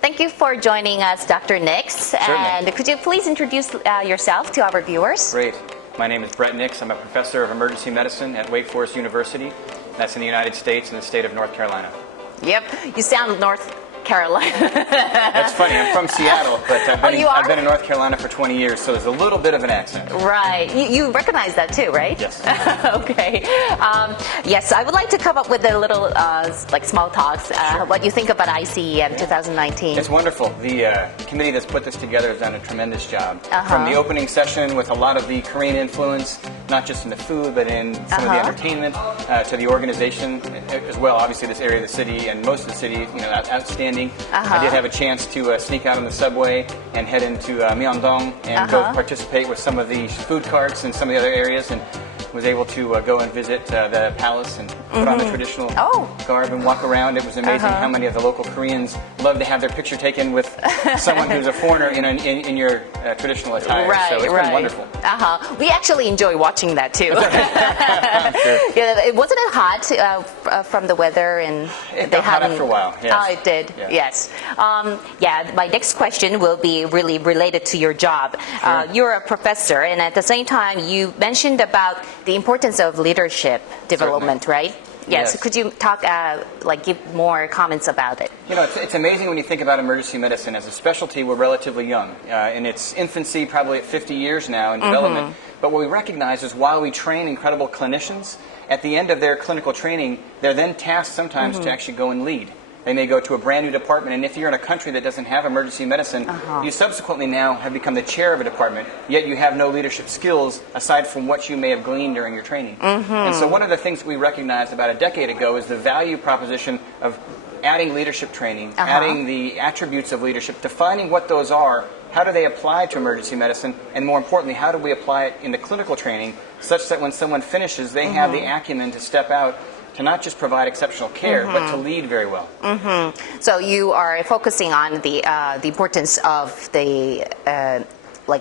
Thank you for joining us, Dr. Nix. Certainly. And could you please introduce yourself to our viewers? Great. My name is Brett Nix. I'm a professor of emergency medicine at Wake Forest University. That's in the United States in the state of North Carolina. Yep, you sound North Carolina. That's funny. I'm from Seattle, but I've been in North Carolina for 20 years, so there's a little bit of an accent. Right. You recognize that too, right? Yes. Okay. Yes, I would like to come up with a little small talks. Sure. What you think about ICEM 2019? It's wonderful. The committee that's put this together has done a tremendous job. From the opening session with a lot of the Korean influence, not just in the food, but in some of the entertainment, to the organization as well. Obviously, this area of the city and most of the city, outstanding. I did have a chance to sneak out on the subway and head into Myeongdong and go participate with some of the food carts and some of the other areas, and was able to go and visit the palace and put on the traditional garb and walk around. It was amazing how many of the local Koreans love to have their picture taken with someone who's a foreigner in your traditional attire. Right, so it's been wonderful. We actually enjoy watching that too. Wasn't it hot from the weather? And it got hot after a while. Yes. Oh, it did. Yeah. Yes. My next question will be really related to your job. Sure. You're a professor, and at the same time, you mentioned about the importance of leadership development, right? Yes. Yes. Could you talk, give more comments about it? It's amazing when you think about emergency medicine. As a specialty, we're relatively young. In its infancy, probably at 50 years now in development. But what we recognize is while we train incredible clinicians, at the end of their clinical training, they're then tasked sometimes to actually go and lead. They may go to a brand new department, and if you're in a country that doesn't have emergency medicine, you subsequently now have become the chair of a department, yet you have no leadership skills aside from what you may have gleaned during your training. And so one of the things that we recognized about a decade ago is the value proposition of adding leadership training, adding the attributes of leadership, defining what those are, how do they apply to emergency medicine, and more importantly, how do we apply it in the clinical training such that when someone finishes, they have the acumen to step out to not just provide exceptional care, but to lead very well. So you are focusing on the importance of the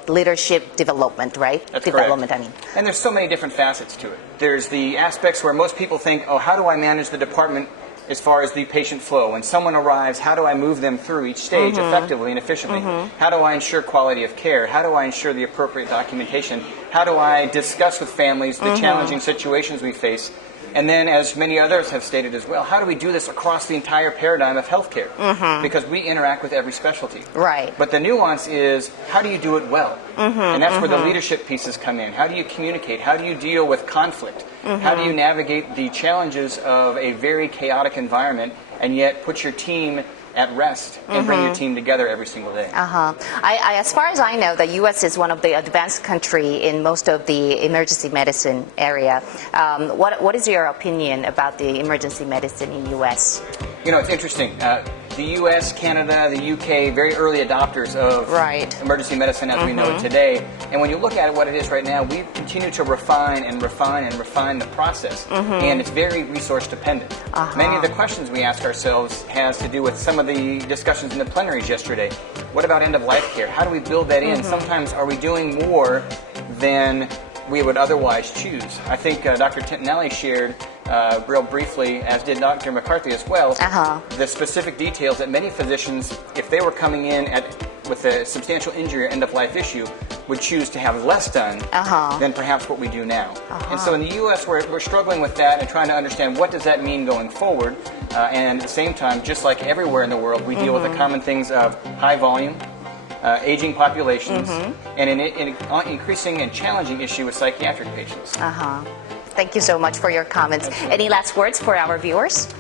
leadership development, right? That's development, correct. I mean. And there's so many different facets to it. There's the aspects where most people think, oh, how do I manage the department as far as the patient flow? When someone arrives, how do I move them through each stage effectively and efficiently? How do I ensure quality of care? How do I ensure the appropriate documentation? How do I discuss with families the challenging situations we face? And then, as many others have stated as well, how do we do this across the entire paradigm of healthcare? Because we interact with every specialty. Right. But the nuance is, how do you do it well? And that's where the leadership pieces come in. How do you communicate? How do you deal with conflict? How do you navigate the challenges of a very chaotic environment and yet put your team at rest and bring your team together every single day? As far as I know, the U.S. is one of the advanced country in most of the emergency medicine area. What is your opinion about the emergency medicine in U.S.? It's interesting. The U.S., Canada, the U.K., very early adopters of emergency medicine as we know it today. And when you look at it, what it is right now, we continue to refine the process. And it's very resource dependent. Many of the questions we ask ourselves has to do with some of the discussions in the plenaries yesterday. What about end-of-life care? How do we build that in? Sometimes are we doing more than we would otherwise choose? I think Dr. Tintinelli shared real briefly, as did Dr. McCarthy as well, the specific details that many physicians, if they were coming in with a substantial injury or end-of-life issue, would choose to have less done than perhaps what we do now. And so in the U.S., we're struggling with that and trying to understand what does that mean going forward. And at the same time, just like everywhere in the world, we deal with the common things of high volume, aging populations, and an increasing and challenging issue with psychiatric patients. Thank you so much for your comments. Any last words for our viewers?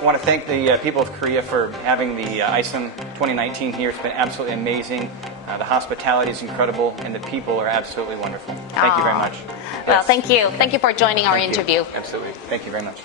I want to thank the people of Korea for having the ICEM 2019 here. It's been absolutely amazing. The hospitality is incredible, and the people are absolutely wonderful. Thank you very much. Well, thank you. Thank you for joining our interview. Absolutely. Thank you very much.